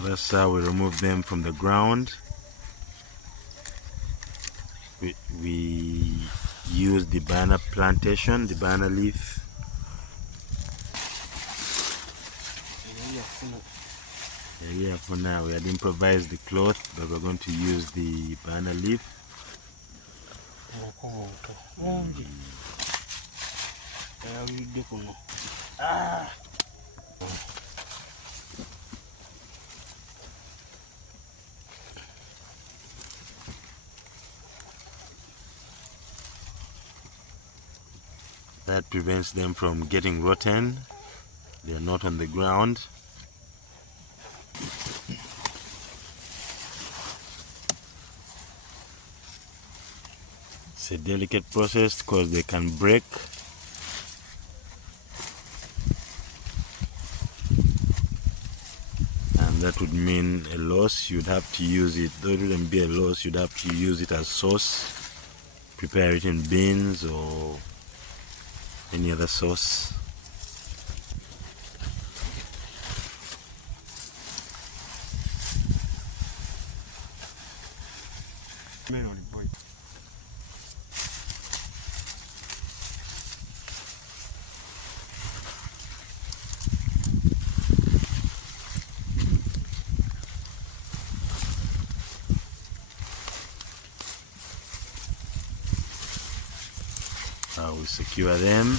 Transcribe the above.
So that's how we remove them from the ground. We use the banana plantation, the banana leaf. Yeah, for now we had improvised the cloth, but we're going to use the banana leaf. That prevents them from getting rotten. They are not on the ground. It's a delicate process because they can break. And that would mean a loss. You'd have to use it, though it wouldn't be a loss, you'd have to use it as sauce. Prepare it in beans or any other sauce. We secure them.